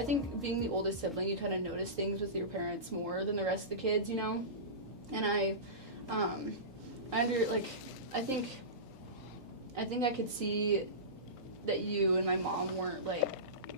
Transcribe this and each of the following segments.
I think being the oldest sibling, you kind of notice things with your parents more than the rest of the kids, you know? And I think I could see that you and my mom weren't, like,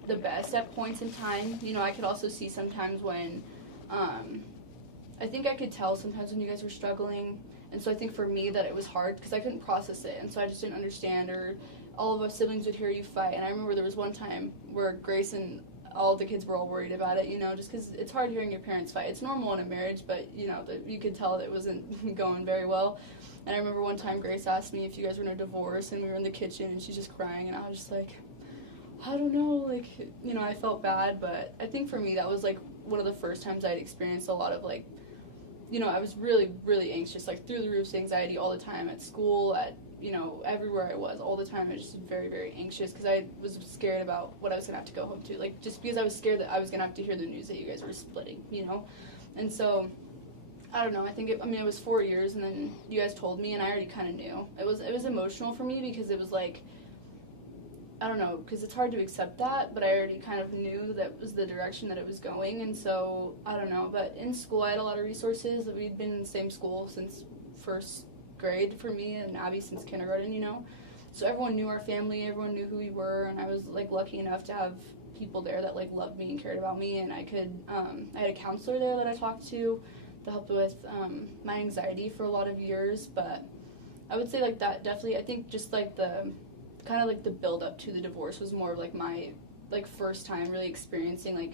the best at points in time. You know, I could also see sometimes when, I think I could tell sometimes when you guys were struggling. And so I think for me that it was hard because I couldn't process it. And so I just didn't understand, or all of us siblings would hear you fight. And I remember there was one time where Grace and all the kids were all worried about it, you know, just because it's hard hearing your parents fight. It's normal in a marriage, but, you know, you could tell that it wasn't going very well. And I remember one time Grace asked me if you guys were in a divorce, and we were in the kitchen, and she's just crying, and I was just like, I don't know, like, you know, I felt bad, but I think for me that was, like, one of the first times I'd experienced a lot of, like, you know, I was really, really anxious, like, through the roof anxiety all the time at school, at, you know, everywhere I was, all the time. I was just very, very anxious because I was scared about what I was going to have to go home to. Like, just because I was scared that I was going to have to hear the news that you guys were splitting, you know? And so, I don't know, it was 4 years, and then you guys told me, and I already kind of knew. It was emotional for me because it was like, I don't know, because it's hard to accept that, but I already kind of knew that was the direction that it was going, and so, I don't know. But in school, I had a lot of resources. We'd been in the same school since first grade for me, and Abby since kindergarten, you know. So everyone knew our family, everyone knew who we were, and I was, like, lucky enough to have people there that, like, loved me and cared about me, and I had a counselor there that I talked to help with my anxiety for a lot of years. But I would say, like, that definitely, I think just, like, the kind of, like, the build up to the divorce was more of, like, my, like, first time really experiencing, like,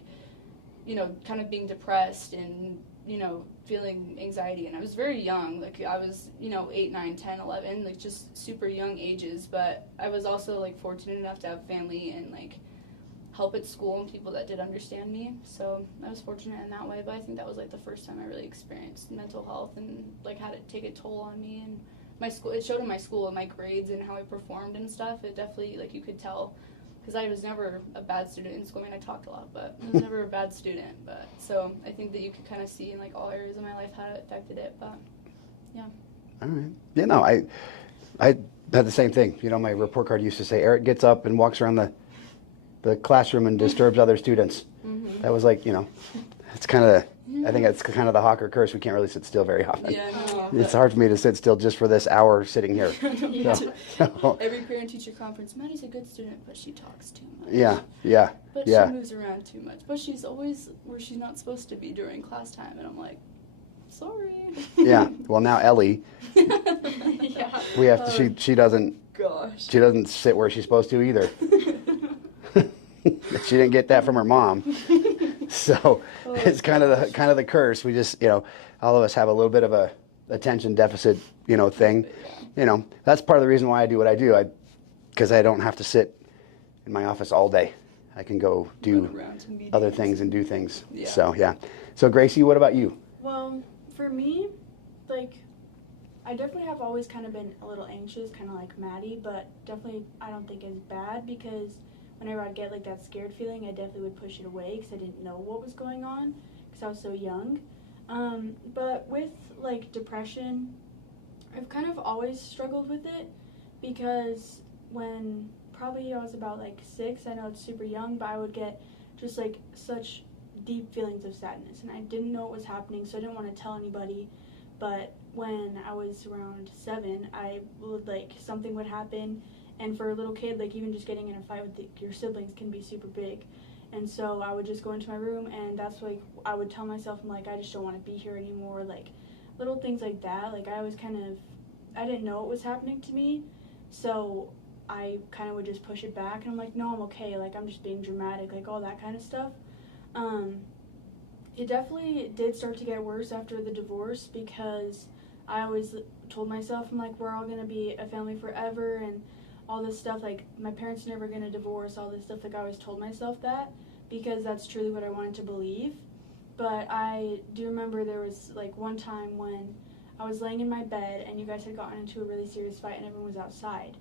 you know, kind of being depressed and, you know, feeling anxiety. And I was very young, like, I was, you know, 8, 9, 10, 11, like, just super young ages. But I was also, like, fortunate enough to have family and, like, help at school and people that did understand me. So I was fortunate in that way. But I think that was, like, the first time I really experienced mental health and, like, had it take a toll on me. And my school, it showed in my school and my grades and how I performed and stuff. It definitely, like, you could tell, because I was never a bad student in school. I mean, I talked a lot, but I was never a bad student. But so I think that you could kind of see in, like, all areas of my life how it affected it. But yeah. All right. Yeah, no, I had the same thing. You know, my report card used to say Eric gets up and walks around the classroom and disturbs other students. Mm-hmm. That was, like, you know, it's kind of, I think that's kind of the Hawker curse. We can't really sit still very often. Yeah, no. It's hard for me to sit still just for this hour sitting here. Yeah. So, Every parent-teacher conference, Maddie's a good student, but she talks too much. yeah. But she moves around too much. But she's always where she's not supposed to be during class time. And I'm like, sorry. Yeah. Well, now Ellie, Yeah. we have to. She doesn't. Gosh. She doesn't sit where she's supposed to either. She didn't get that from her mom. So it's kind of the curse. We just, you know, all of us have a little bit of a attention deficit, you know, thing. You know, that's part of the reason why I do what I do. Because I don't have to sit in my office all day. I can go do other things and do things. Yeah. So, yeah. So, Gracie, what about you? Well, for me, like, I definitely have always kind of been a little anxious, kind of like Maddie, but definitely I don't think it's bad, because whenever I'd get, like, that scared feeling, I definitely would push it away because I didn't know what was going on because I was so young. But with, like, depression, I've kind of always struggled with it because when probably I was about, like, 6, I know it's super young, but I would get just, like, such deep feelings of sadness, and I didn't know what was happening, so I didn't want to tell anybody. But when I was around 7, I would, like, something would happen. And for a little kid, like, even just getting in a fight with your siblings can be super big. And so I would just go into my room, and that's, like, I would tell myself, I'm like, I just don't want to be here anymore. Like, little things like that. Like, I was I didn't know what was happening to me. So I kind of would just push it back. And I'm like, no, I'm okay. Like, I'm just being dramatic, like, all that kind of stuff. It definitely did start to get worse after the divorce because I always told myself, I'm like, we're all going to be a family forever, and all this stuff, like, my parents are never going to divorce, all this stuff. Like, I always told myself that because that's truly what I wanted to believe. But I do remember there was, like, one time when I was laying in my bed and you guys had gotten into a really serious fight and everyone was outside.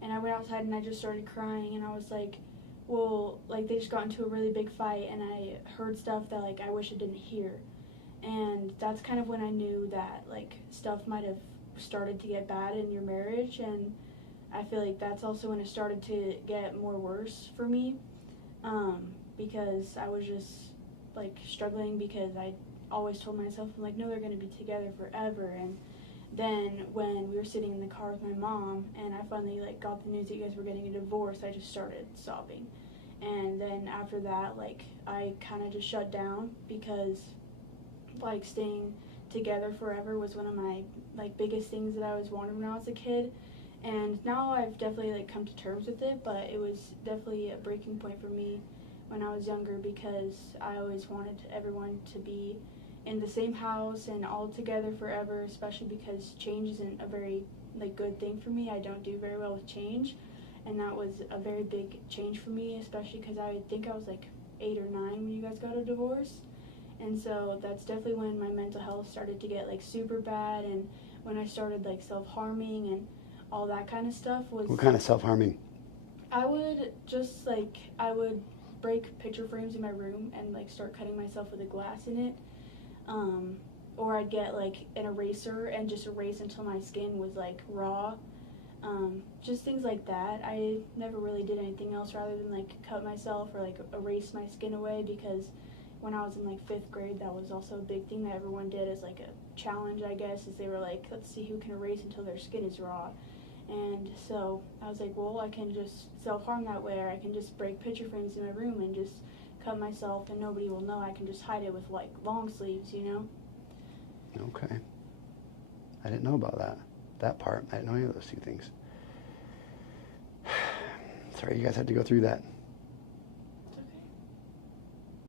And I went outside and I just started crying, and I was like, well, like, they just got into a really big fight, and I heard stuff that, like, I wish I didn't hear. And that's kind of when I knew that, like, stuff might have started to get bad in your marriage, and I feel like that's also when it started to get more worse for me, because I was just like struggling because I always told myself, I'm like, no, they're going to be together forever. And then when we were sitting in the car with my mom and I finally like got the news that you guys were getting a divorce, I just started sobbing. And then after that, like, I kind of just shut down because like staying together forever was one of my like biggest things that I was wanting when I was a kid. And now I've definitely like come to terms with it, but it was definitely a breaking point for me when I was younger because I always wanted everyone to be in the same house and all together forever, especially because change isn't a very like good thing for me. I don't do very well with change, and that was a very big change for me, especially because I think I was like 8 or 9 when you guys got a divorce. And so that's definitely when my mental health started to get like super bad, and when I started like self-harming and all that kind of stuff. Was What kind of self-harming? I would break picture frames in my room and like start cutting myself with a glass in it, or I'd get like an eraser and just erase until my skin was like raw, just things like that. I never really did anything else rather than like cut myself or like erase my skin away, because when I was in like 5th grade, that was also a big thing that everyone did as like a challenge, I guess, is they were like, let's see who can erase until their skin is raw. And so I was like, well, I can just self-harm that way, or I can just break picture frames in my room and just cut myself and nobody will know. I can just hide it with like long sleeves, you know? Okay. I didn't know about that part. I didn't know any of those 2 things. Sorry you guys had to go through that.